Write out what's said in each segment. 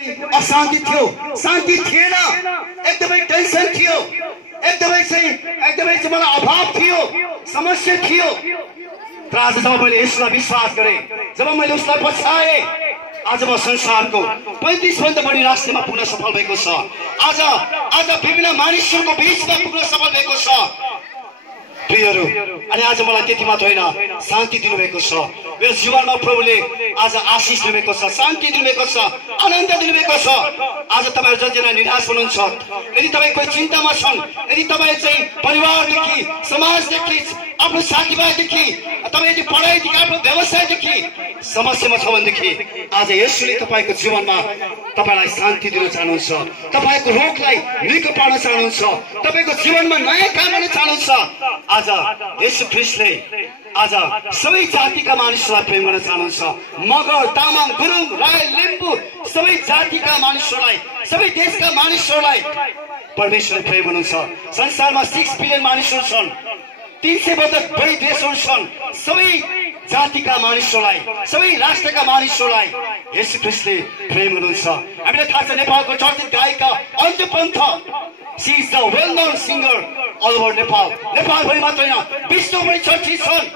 अशान्ति थियो, शान्ति थिएन, एकदमै टेन्सन थियो, एकदमै मलाई अभाव थियो, समस्या थियो। तर आज जब मैले यसलाई विश्वास गरेँ, जब मैले उसलाई पछ्याएँ, आज म संसारको 35 भन्दा बढी राष्ट्रमा पुग्न सफल भएको छ। आज विभिन्न मानिसहरूको बीचमा पुग्न सफल भएको छ प्रियहरू। अनि आज मलाई त्यति मात्र होइन, शान्ति दिनुभएको छ मेरो जीवनमा। प्रभुले आज आशिष दिनुभएको छ, शान्ति दिनुभएको छ, आनन्द दिनुभएको छ। आज तपाईहरु जतिजना निराश हुनुहुन्छ, यदि तपाई कोही चिन्तामा छन्, यदि तपाई चाहिँ परिवारदेखि, समाजदेखि, आफ्नो साथीभाइदेखि, तपाई यदि पढाइदेखि, आफ्नो व्यवसायदेखि समस्यामा छ भनेदेखि आज येशूले तपाईको जीवनमा तपाईलाई शान्ति दिन चाहनुहुन्छ, तपाईको रोगलाई निको पार्न चाहनुहुन्छ, तपाईको जीवनमा नयाँ काम गर्न चाहनुहुन्छ। आज येशू ख्रीष्टले आज सबै जातिका मानिसहरूलाई प्रेम गर्न चाहनुहुन्छ। मगर, तामाङ, गुरुङ, राई, लिम्बू सबै जातिका मानिसहरूलाई, सबै देशका मानिसहरूलाई परमेश्वरले प्रेम गर्नुहुन्छ। संसारमा 6 बिलियन मानिसहरू छन्, 300 भन्दा बढी देशहरू छन्। सबै जातिका मानिसहरूलाई, सबै राष्ट्रका मानिसहरूलाई येशू ख्रीष्टले प्रेम गर्नुहुन्छ। हामीलाई थाहा छ नेपालको चर्चित गायिका Anju Panta, she is the well known singer all over Nepal. नेपालभरि मात्र होइन, विश्वभरि चर्चित छन्।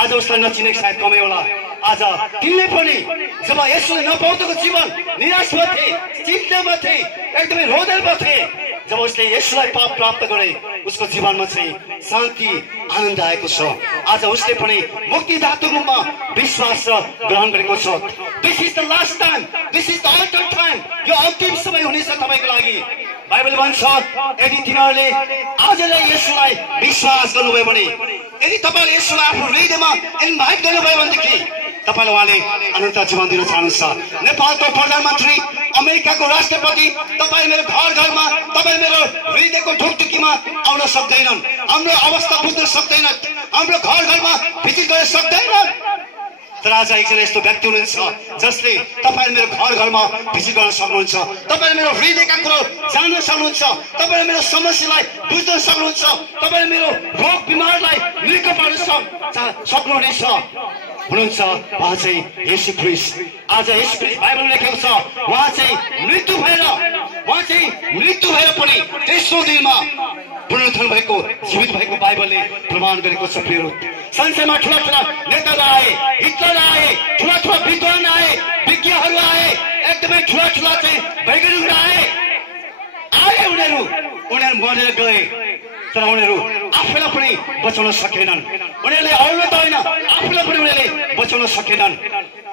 आज उसलाई नचिनेको सायद कमै होला। आज तिनले पनि जब येशूले नपाउँदाको जीवन निराशमा थिए, चिन्तामा थिए, एकदमै रोदनमा थिए, जब उसले येशूलाई प्राप्त गरे, उसको जीवनमा चाहिँ शान्ति, आनन्द आएको छ। आज उसले पनि मुक्तिदाताको रूपमा विश्वास ग्रहण गरेको छ। This is the last time, this is the alter time. यो अन्तिम समय हुनेछ तपाईको लागि। बाइबल भन्छ यदि तिमीहरूले आजलाई येशूलाई विश्वास गर्नुभयो भने, यदि तपाईले येशूलाई आफ्नो हृदयमा इन्भाइट गर्नुभयो भनेदेखि तपाईलाई उहाँले अनन्त जीवन दिन चाहनुहुन्छ। नेपालको प्रधानमन्त्री, अमेरिकाको राष्ट्रपति तपाईँ मेरो घर घरमा, तपाईँ मेरो हृदयको ढुकढुकीमा आउन सक्दैनन्, हाम्रो अवस्था बुझ्न सक्दैनन्, हाम्रो घर घरमा भिजिट गर्न सक्दैनन्। तर आज एकजना यस्तो व्यक्ति हुनुहुन्छ जसले तपाईले मेरो घर घरमा भिजिट गर्न सक्नुहुन्छ, तपाईले मेरो हृदयका कुरो जान्न सक्नुहुन्छ, तपाईले मेरो समस्यालाई बुझ्न सक्नुहुन्छ, तपाईले मेरो रोग बिमारलाई निको पार्न सक्नुहुनेछ हुनुहुन्छ। उहाँ चाहिँ येशू ख्रीष्ट। आज येशू ख्रीष्ट बाइबलमा लेखेको छ उहाँ चाहिँ मृत्यु भएर पनि तेस्रो दिनमा पुनरुत्थान भएको, जीवित भएको बाइबलले प्रमाण गरेको छ। प्रियहरू, संसारमा ठुला ठुला नेताहरू आए, हिटलर आए, ठुला ठुला विद्वान आए, विज्ञहरू आए, एकदमै ठुला ठुला चाहिँ वैज्ञानिकहरू आए। उनीहरू मरेर गए, तर उनीहरू आफैलाई पनि बचाउन सकेनन्। उनीहरूले अरूलाई त होइन, आफैलाई पनि उनीहरूले बचाउन सकेनन्।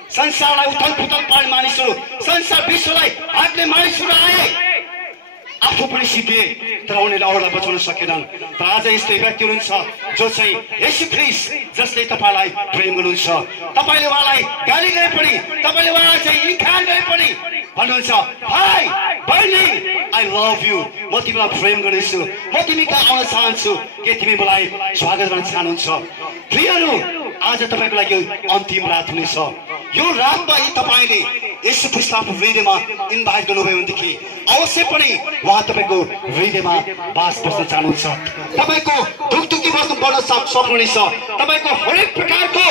संसारलाई उथल पुथल पार्ने मानिसहरू, संसार विश्वलाई हात्ने मानिसहरू आए, आफू पनि सिद्धिए, तर उनीहरूले अरूलाई बचाउन सकेनन्। तर आज यस्तै व्यक्ति हुनुहुन्छ जो चाहिँ येशू ख्रीष्ट, जसले तपाईलाई प्रेम गर्नुहुन्छ। तपाईले उहाँलाई गाली गरे पनि, तपाईले उहाँलाई चाहिँ इन्कार गरे पनि भन्नुहुन्छ, भाइ बहिनी आई लभ यु, म तिमीलाई प्रेम गर्नेछु, म तिमी कहाँ आउन चाहन्छु, के तिमी मलाई स्वागत गर्न चाहनुहुन्छ। प्रियहरू, आज तपाईको लागि अन्तिम रात हुनेछ। यो रातमा तपाईले येशू ख्रीष्टलाई आफ्नो हृदयमा इन्भाइट गर्नुभयो भनेदेखि अवश्य पनि उहाँ तपाईको हृदयमा बास बस्न चाहनुहुन्छ। तपाईको ढुकढुकी बस्न सक्नुहुनेछ। तपाईको हरेक प्रकारको